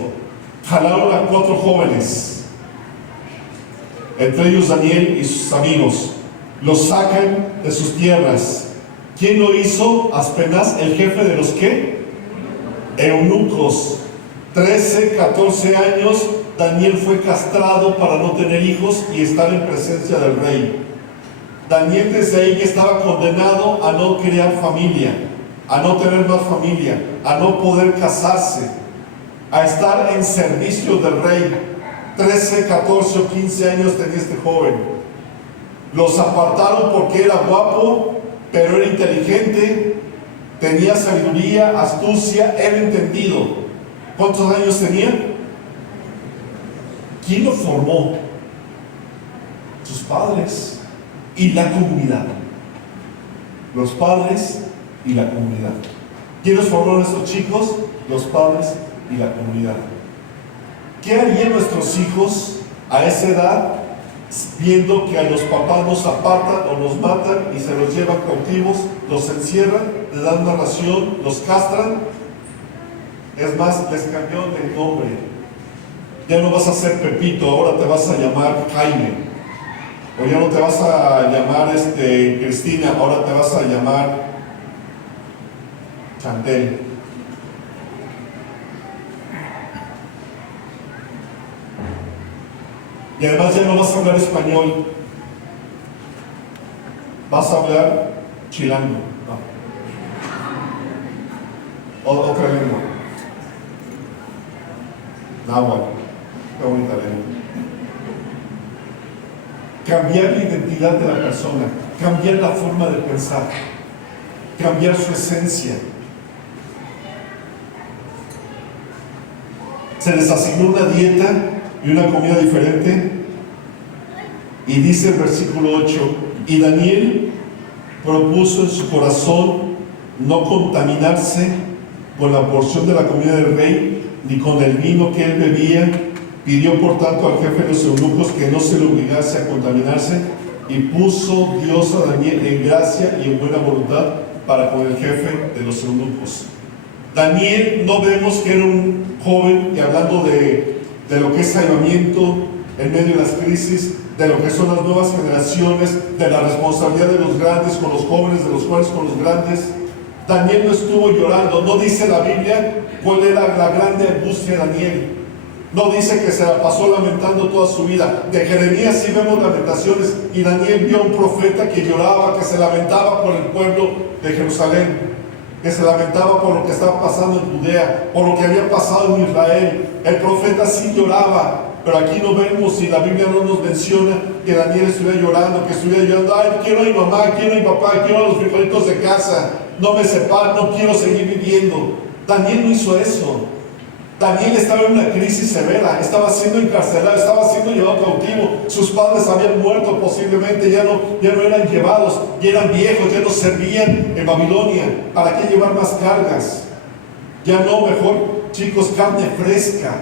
Jalaron a 4 jóvenes, entre ellos Daniel y sus amigos. Los sacan de sus tierras. ¿Quién lo hizo? Aspenaz, el jefe de los ¿qué? Eunucos. 13, 14 años, Daniel fue castrado para no tener hijos y estar en presencia del rey. Daniel desde ahí estaba condenado a no crear familia, a no tener más familia, a no poder casarse, a estar en servicio del rey. 13, 14 o 15 años tenía este joven. Los apartaron porque era guapo, pero era inteligente, tenía sabiduría, astucia, era entendido. ¿Cuántos años tenía? ¿Quién lo formó? Sus padres y la comunidad. Los padres y la comunidad. ¿Quiénes formaron a estos chicos? Los padres y la comunidad. ¿Qué harían nuestros hijos a esa edad, viendo que a los papás nos apartan o nos matan y se los llevan cautivos, los encierran, les dan una ración, los castran? Es más, les cambiaron el nombre. Ya no vas a ser Pepito, ahora te vas a llamar Jaime. O ya no te vas a llamar Cristina, ahora te vas a llamar Chantel. Y además ya no vas a hablar español, vas a hablar chilango, no. Otra lengua. Náhuatl, qué bonita lengua. Cambiar la identidad de la persona, cambiar la forma de pensar, cambiar su esencia. Se les asignó una dieta y una comida diferente, y dice el versículo 8, y Daniel propuso en su corazón no contaminarse con la porción de la comida del rey, ni con el vino que él bebía. Pidió por tanto al jefe de los eunucos que no se le obligase a contaminarse, y puso Dios a Daniel en gracia y en buena voluntad para con el jefe de los eunucos. Daniel, no vemos que era un joven, y hablando de lo que es avivamiento, en medio de las crisis, de lo que son las nuevas generaciones, de la responsabilidad de los grandes con los jóvenes, de los jóvenes con los grandes. Daniel no estuvo llorando, no dice la Biblia cuál era la grande angustia de Daniel. No dice que se la pasó lamentando toda su vida. De Jeremías sí vemos lamentaciones, y Daniel vio a un profeta que lloraba, que se lamentaba por el pueblo de Jerusalén, que se lamentaba por lo que estaba pasando en Judea, por lo que había pasado en Israel. El profeta sí lloraba, pero aquí no vemos, y la Biblia no nos menciona que Daniel estuviera llorando, que estuviera llorando: ay, quiero a mi mamá, quiero a mi papá, quiero a los frijolitos de casa, no me separen, no quiero seguir viviendo. Daniel no hizo eso. Daniel estaba en una crisis severa, estaba siendo encarcelado, estaba siendo llevado cautivo. Sus padres habían muerto posiblemente, ya no eran llevados, ya eran viejos, ya no servían en Babilonia. ¿Para qué llevar más cargas? Ya no, mejor, chicos, carne fresca.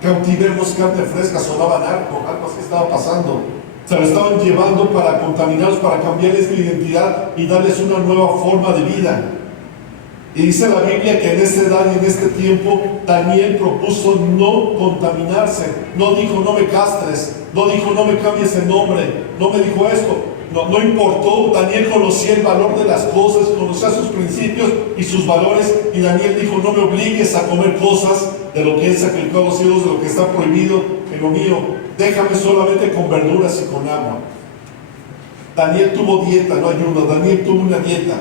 Cautivemos carne fresca, sonaba narco, algo así estaba pasando. Se lo estaban llevando para contaminarlos, para cambiarles la identidad y darles una nueva forma de vida. Y dice la Biblia que en esta edad y en este tiempo Daniel propuso no contaminarse. No dijo: no me castres, no dijo: no me cambies el nombre, no me dijo esto. No importó. Daniel conocía el valor de las cosas, conocía sus principios y sus valores, y Daniel dijo: no me obligues a comer cosas de lo que he sacrificado a los ídolos, de lo que está prohibido en lo mío. Déjame solamente con verduras y con agua. Daniel tuvo dieta, no ayuno. Daniel tuvo una dieta,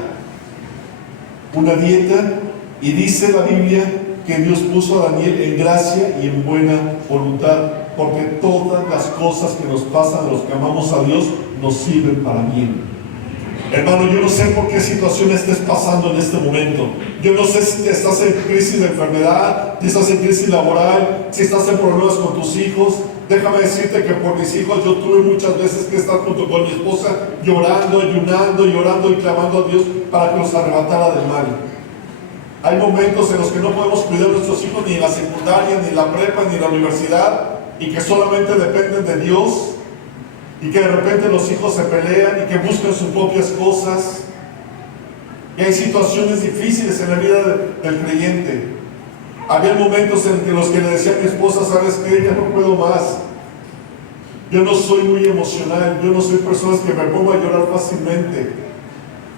y dice la Biblia que Dios puso a Daniel en gracia y en buena voluntad, porque todas las cosas que nos pasan a los que amamos a Dios nos sirven para bien. Hermano, yo no sé por qué situación estés pasando en este momento. Yo no sé si estás en crisis de enfermedad, si estás en crisis laboral, si estás en problemas con tus hijos. Déjame decirte que por mis hijos yo tuve muchas veces que estar junto con mi esposa llorando, ayunando, llorando y clamando a Dios para que nos arrebatara del mal. Hay momentos en los que no podemos cuidar a nuestros hijos ni en la secundaria, ni en la prepa, ni en la universidad, y que solamente dependen de Dios, y que de repente los hijos se pelean y que buscan sus propias cosas. Y hay situaciones difíciles en la vida del creyente. Había momentos en los que le decía a mi esposa: ¿sabes qué? Ya no puedo más. Yo no soy muy emocional, yo no soy personas que me pongo a llorar fácilmente.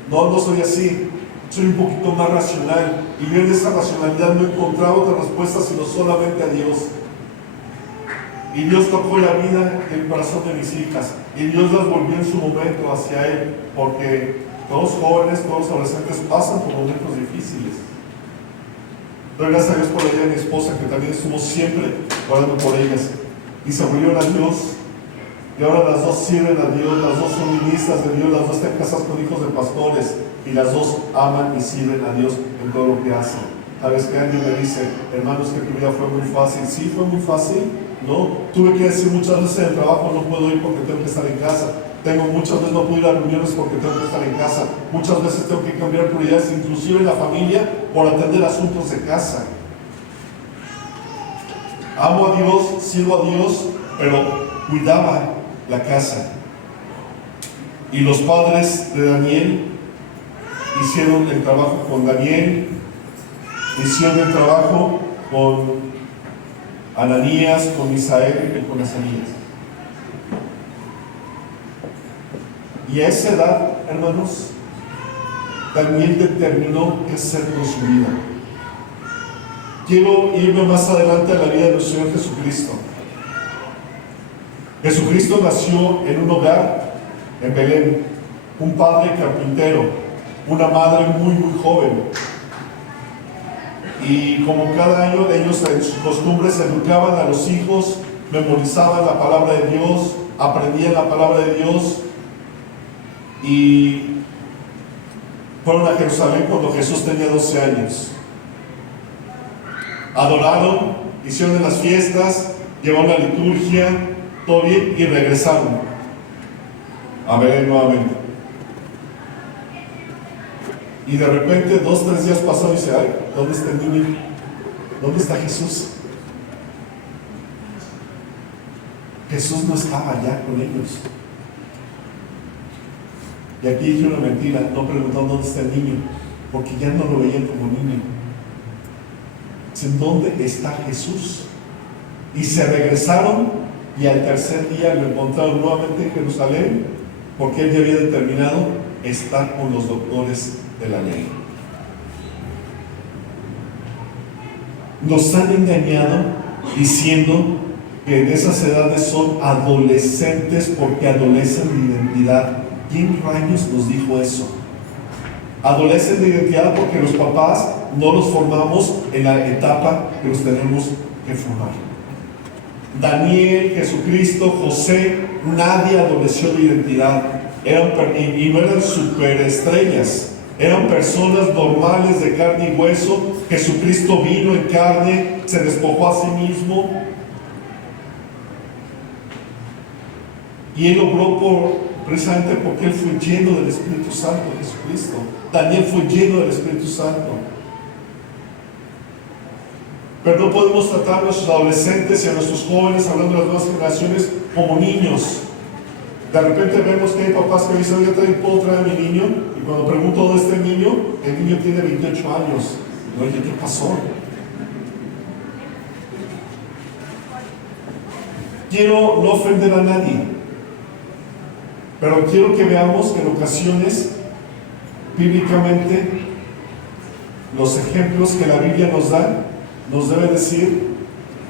No soy así. Soy un poquito más racional, y yo en esa racionalidad no encontraba otra respuesta sino solamente a Dios. Y Dios tocó la vida y el corazón de mis hijas, y Dios las volvió en su momento hacia Él, porque todos jóvenes, todos adolescentes pasan por momentos difíciles. Doy gracias a Dios por la vida de mi esposa, que también estuvo siempre orando por ellas, y se volvieron a Dios, y ahora las dos sirven a Dios, las dos son ministras de Dios, las dos están casadas con hijos de pastores, y las dos aman y sirven a Dios en todo lo que hacen. ¿Sabes qué? Alguien me dice: hermanos, que tu vida fue muy fácil. Sí, fue muy fácil, ¿no? Tuve que decir muchas veces en el trabajo: no puedo ir porque tengo que estar en casa. Muchas veces no puedo ir a reuniones porque tengo que estar en casa. Muchas veces tengo que cambiar prioridades, inclusive en la familia, por atender asuntos de casa. Amo a Dios, sirvo a Dios, pero cuidaba la casa. Y los padres de Daniel hicieron el trabajo con Daniel, hicieron el trabajo con Ananías, con Misael y con Azarías. Y a esa edad, hermanos, Daniel determinó qué hacer con su vida. Quiero irme más adelante a la vida de nuestro Señor Jesucristo. Jesucristo nació en un hogar en Belén, un padre carpintero, una madre muy joven, y como cada año ellos en sus costumbres educaban a los hijos, memorizaban la palabra de Dios, aprendían la palabra de Dios, y fueron a Jerusalén cuando Jesús tenía 12 años. Adoraron, hicieron en las fiestas, llevaron la liturgia, todo bien, y regresaron a Belén nuevamente. Y de repente, 2 o 3 días pasaron y dice: ay, ¿dónde está el niño? ¿Dónde está Jesús? Jesús no estaba allá con ellos. Y aquí dije una mentira, no preguntaron dónde está el niño, porque ya no lo veían como niño. Dicen: ¿dónde está Jesús? Y se regresaron y al tercer día lo encontraron nuevamente en Jerusalén, porque él ya había determinado estar con los doctores de la ley. Nos han engañado diciendo que en esas edades son adolescentes porque adolecen de identidad. ¿Quién rayos nos dijo eso? Adolecen de identidad porque los papás no los formamos en la etapa que los tenemos que formar. Daniel, Jesucristo, José, nadie adoleció de identidad. Y no eran superestrellas, eran personas normales de carne y hueso. Jesucristo vino en carne, se despojó a sí mismo, y él obró precisamente porque él fue lleno del Espíritu Santo. Jesucristo, Daniel fue lleno del Espíritu Santo. Pero no podemos tratar a nuestros adolescentes y a nuestros jóvenes, hablando de las nuevas generaciones, como niños. De repente vemos que hay papás que dicen: yo puedo traer a mi niño, y cuando pregunto dónde está el niño tiene 28 años. Y oye, ¿qué pasó? Quiero no ofender a nadie, pero quiero que veamos que en ocasiones, bíblicamente, los ejemplos que la Biblia nos da, nos debe decir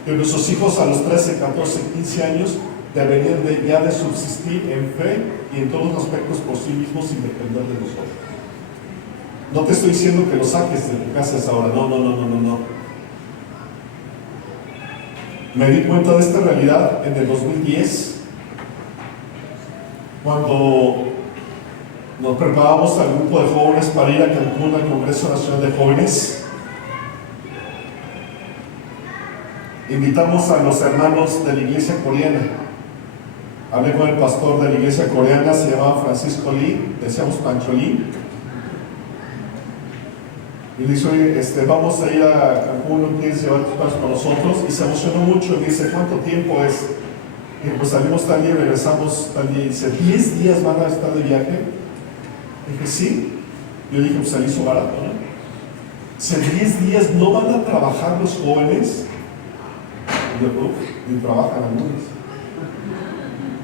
que nuestros hijos a los 13, 14, 15 años deberían ya de subsistir en fe y en todos los aspectos por sí mismos sin depender de nosotros. No te estoy diciendo que los saques de tu casa a esa hora, no. Me di cuenta de esta realidad en el 2010, cuando nos preparamos al grupo de jóvenes para ir a Cancún al Congreso Nacional de Jóvenes. Invitamos a los hermanos de la iglesia coreana. Hablé con el pastor de la iglesia coreana, se llamaba Francisco Lee, decíamos Pancho Lee. Y le dice: oye, vamos a ir a Cancún, ¿no quieres llevar tus padres con nosotros? Y se emocionó mucho, y dice: ¿cuánto tiempo es? Y pues salimos tal día y regresamos tal día. Y dice: ¿10 días van a estar de viaje? Y dije: sí. Yo dije: pues se hizo barato, ¿no? Dice: 10 días no van a trabajar los jóvenes. Y yo: ni trabajan algunos.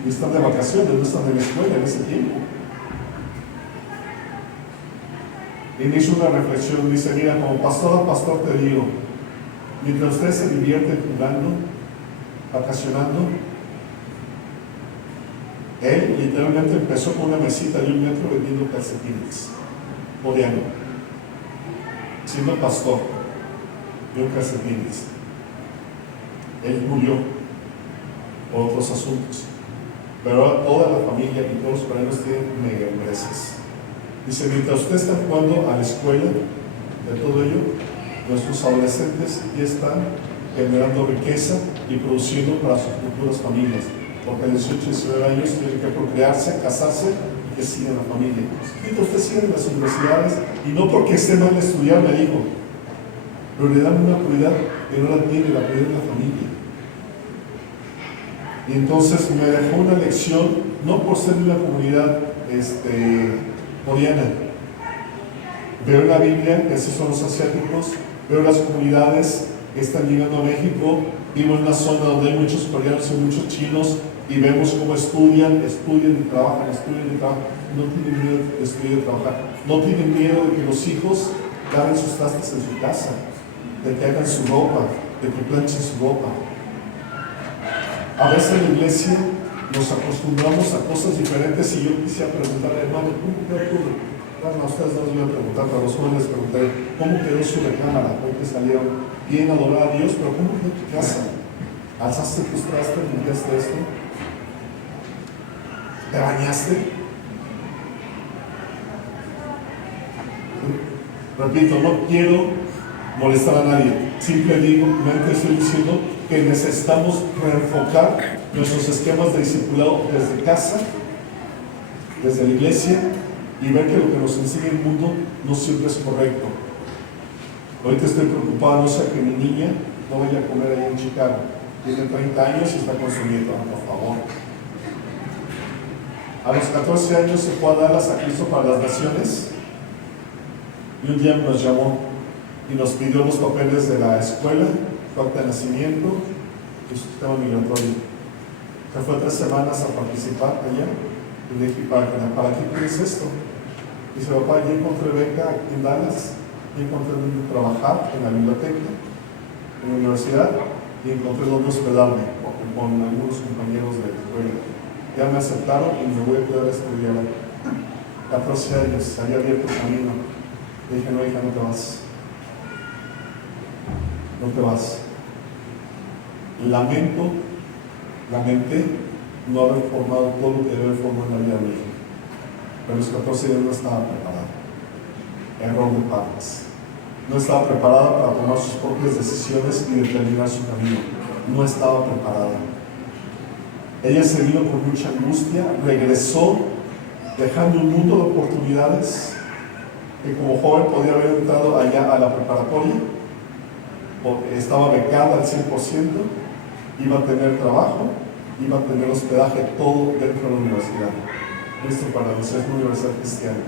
Y están de vacaciones, no están en la escuela en ese tiempo. Y me hizo una reflexión, dice: mira, como pastor a pastor te digo, mientras ustedes se divierten jugando, vacacionando, él literalmente empezó con una mesita de 1 metro vendiendo calcetines, coreano, siendo pastor, dio calcetines. Él murió por otros asuntos, pero ahora toda la familia y todos los coreanos tienen mega empresas. Dice: mientras ustedes están jugando a la escuela, de todo ello, nuestros adolescentes ya están generando riqueza y produciendo para sus futuras familias, porque a 18 y 19 años tienen que procrearse, casarse y que sigan la familia. Mientras ustedes siguen en las universidades, y no porque esté mal estudiar, me dijo, pero le dan una prioridad que no la tiene, la prioridad de la familia. Y entonces me dejó una lección, no por ser de una comunidad coreana. Veo en la Biblia que así son los asiáticos, veo las comunidades que están llegando a México, vivo en una zona donde hay muchos coreanos y muchos chinos, y vemos cómo estudian y trabajan, no tienen miedo de estudiar y trabajar, no tienen miedo de que los hijos laven sus trastes en su casa, de que hagan su ropa, de que planchen su ropa. A veces en la iglesia nos acostumbramos a cosas diferentes, y yo quisiera preguntarle: hermano, ¿cómo quedó tu? Bueno, a ustedes no les voy a preguntar, pero a los jóvenes les pregunté: ¿cómo quedó su recámara? ¿Cómo que salieron bien a adorar a Dios? Pero ¿cómo quedó tu casa? ¿Alzaste tus trastes? ¿Limpiaste esto? ¿Te bañaste? Repito, no quiero molestar a nadie, simplemente estoy diciendo que necesitamos reenfocar nuestros esquemas de discipulado desde casa, desde la iglesia, y ver que lo que nos enseña el mundo no siempre es correcto. Ahorita estoy preocupado, no sea que mi niña no vaya a comer allá en Chicago. Tiene 30 años y está consumiendo, por favor. A los 14 años se fue a Dallas a Cristo para las Naciones, y un día nos llamó y nos pidió los papeles de la escuela, su acta de nacimiento y su sistema migratorio. Se fue 3 semanas a participar allá. Y le dije, ¿para qué quieres esto? Y dice, papá, yo encontré beca aquí en Dallas, yo encontré donde trabajar en la biblioteca, en la universidad, y encontré donde hospedarme con algunos compañeros de la escuela. Ya me aceptaron y me voy a quedar a estudiar 14 años, había abierto el camino. Le dije, no, hija, no te vas. No te vas. Lamenté no haber formado todo lo que debe haber formado en la vida de mi hija. Pero a los 14 años no estaba preparada. Error de padres. No estaba preparada para tomar sus propias decisiones y determinar su camino. No estaba preparada. Ella se vino con mucha angustia, regresó dejando un mundo de oportunidades que como joven podía haber entrado allá a la preparatoria, estaba becada al 100%, iba a tener trabajo, iba a tener hospedaje, todo dentro de la universidad. Esto para nosotros es una universidad cristiana.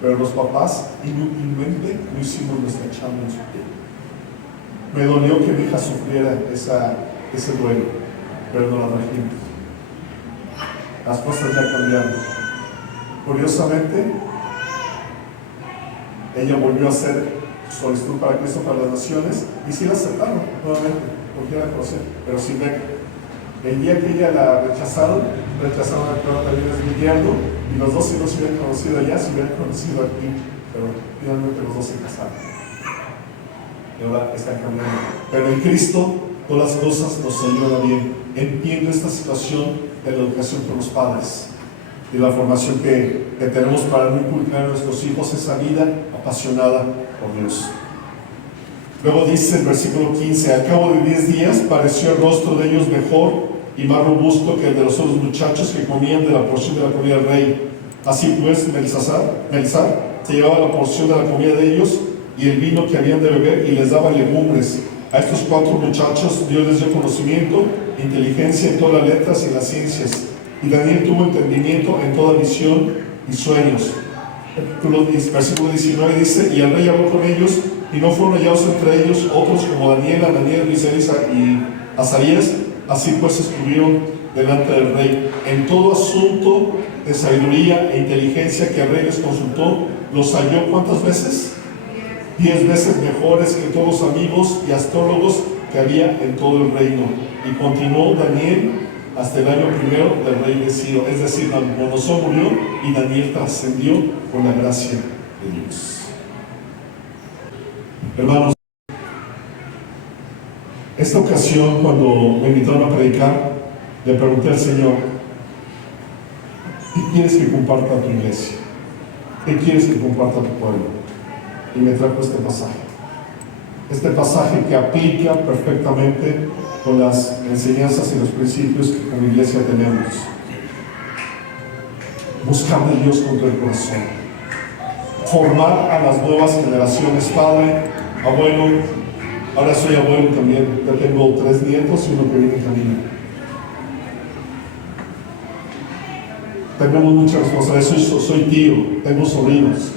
Pero los papás inútilmente no hicimos nuestra chamba en su pie. Me dolió que mi hija sufriera ese duelo, pero no la trajimos. Las cosas ya cambiaron. Curiosamente, ella volvió a hacer solicitud para Cristo para las Naciones y sí la aceptaron nuevamente, porque la conocían, pero sin beca. El día que ella la rechazaron a Clara también es Guillermo, y los dos, si no se hubieran conocido allá, se hubieran conocido aquí, pero finalmente los dos se casaron. Y ahora están cambiando. Pero en Cristo todas las cosas nos ayudan bien. Entiendo esta situación de la educación con los padres y la formación que tenemos para no inculcar a nuestros hijos esa vida apasionada por Dios. Luego dice el versículo 15: al cabo de 10 días pareció el rostro de ellos mejor y más robusto que el de los otros muchachos que comían de la porción de la comida del rey. Así pues, Melzar se llevaba la porción de la comida de ellos y el vino que habían de beber y les daba legumbres. A estos 4 muchachos Dios les dio conocimiento, inteligencia en todas las letras y las ciencias. Y Daniel tuvo entendimiento en toda visión y sueños. Versículo 19 dice: y el rey habló con ellos, y no fueron hallados entre ellos otros como Daniel, Ananias, Misael y Azarías. Así pues estuvieron delante del rey. En todo asunto de sabiduría e inteligencia que el rey les consultó, los halló ¿cuántas veces? 10 veces mejores que todos los amigos y astrólogos que había en todo el reino. Y continuó Daniel hasta el año primero del rey de Ciro. Es decir, Nabucodonosor murió y Daniel trascendió por la gracia de Dios. Hermanos, esta ocasión cuando me invitaron a predicar, le pregunté al Señor: ¿qué quieres que comparta a tu iglesia? ¿Qué quieres que comparta a tu pueblo? Y me trajo este pasaje. Este pasaje que aplica perfectamente con las enseñanzas y los principios que como iglesia tenemos. Buscar de Dios con todo el corazón. Formar a las nuevas generaciones. Padre, abuelo, ahora soy abuelo también. Ya tengo 3 nietos y uno que viene en camino. Tenemos mucha responsabilidad. Soy tío, tengo sobrinos.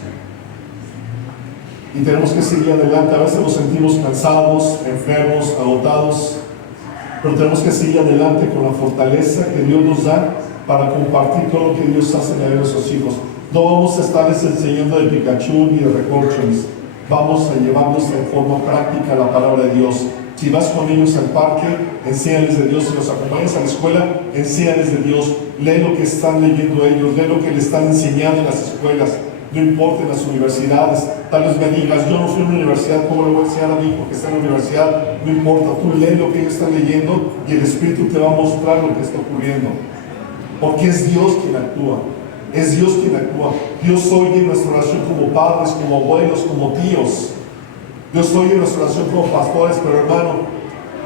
Y tenemos que seguir adelante. A veces nos sentimos cansados, enfermos, agotados, pero tenemos que seguir adelante con la fortaleza que Dios nos da para compartir todo lo que Dios hace en la vida de nuestros hijos. No vamos a estarles enseñando de Pikachu ni de recorcholis. Vamos a llevarlos en forma práctica la palabra de Dios. Si vas con ellos al parque, enséñales de Dios. Si los acompañas a la escuela, enséñales de Dios. Lee lo que están leyendo ellos, lee lo que les están enseñando en las escuelas. No importa en las universidades. Tal vez me digas: yo no fui a una universidad, ¿cómo le voy a enseñar a mi hijo que está en la universidad? No importa, tú lee lo que ellos están leyendo y el Espíritu te va a mostrar lo que está ocurriendo. Porque es Dios quien actúa. Es Dios quien actúa. Dios oye nuestra oración como padres, como abuelos, como tíos. Dios oye nuestra oración como pastores, pero hermano,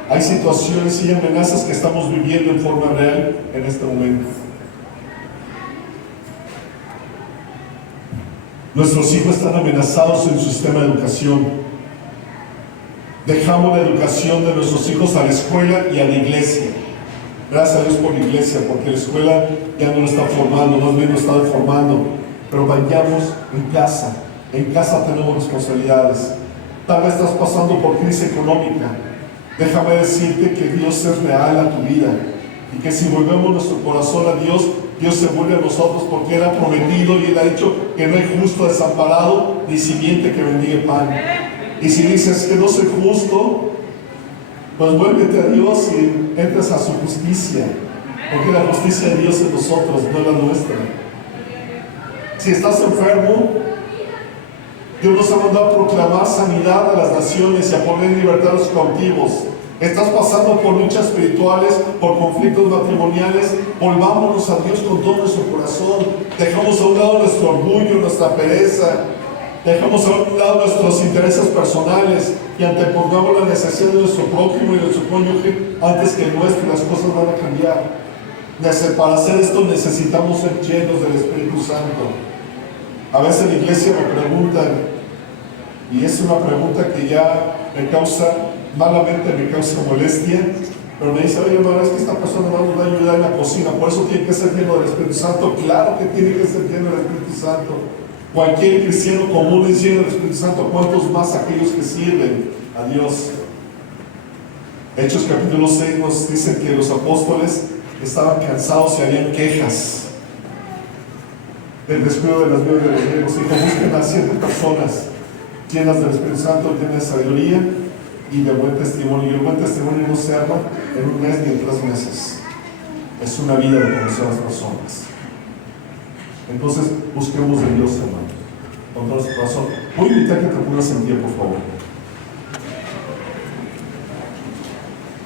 hay situaciones y amenazas que estamos viviendo en forma real en este momento. Nuestros hijos están amenazados en su sistema de educación. Dejamos la educación de nuestros hijos a la escuela y a la iglesia. Gracias a Dios por la iglesia, porque la escuela ya no lo está formando, más bien lo está deformando. Pero vayamos en casa. En casa tenemos responsabilidades. Tal vez estás pasando por crisis económica. Déjame decirte que Dios es real a tu vida. Y que si volvemos nuestro corazón a Dios, Dios se vuelve a nosotros, porque Él ha prometido y Él ha dicho que no hay justo desamparado ni simiente que bendiga pan. Y si dices que no soy justo, pues vuélvete a Dios y entres a su justicia, porque la justicia de Dios es nosotros, no es la nuestra. Si estás enfermo, Dios nos ha mandado a proclamar sanidad a las naciones y a poner en libertad a los cautivos. Estás pasando por luchas espirituales, por conflictos matrimoniales, volvámonos a Dios con todo nuestro corazón. Dejamos a un lado nuestro orgullo, nuestra pereza, dejamos a un lado nuestros intereses personales y antepongamos la necesidad de nuestro prójimo y de nuestro cónyuge antes que el nuestro, y las cosas van a cambiar. Para hacer esto necesitamos ser llenos del Espíritu Santo. A veces en la iglesia me preguntan, y es una pregunta que ya malamente me causa molestia, pero me dice: oye, hermano, es que esta persona no nos va a ayudar en la cocina, por eso tiene que ser lleno del Espíritu Santo. Claro que tiene que ser lleno del Espíritu Santo. Cualquier cristiano común es lleno del Espíritu Santo, ¿cuántos más aquellos que sirven a Dios? Hechos capítulo 6 nos dicen que los apóstoles estaban cansados y habían quejas del descuido de las vidas de los griegos. Dijo: busquen a 7 personas llenas del Espíritu Santo, llenas de sabiduría y de buen testimonio. Y el buen testimonio no se arma en un mes ni en 3 meses. Es una vida de conocer a las personas. Entonces, busquemos de Dios, hermano, con todo nuestro corazón. Voy a invitar que te pongas en pie, por favor.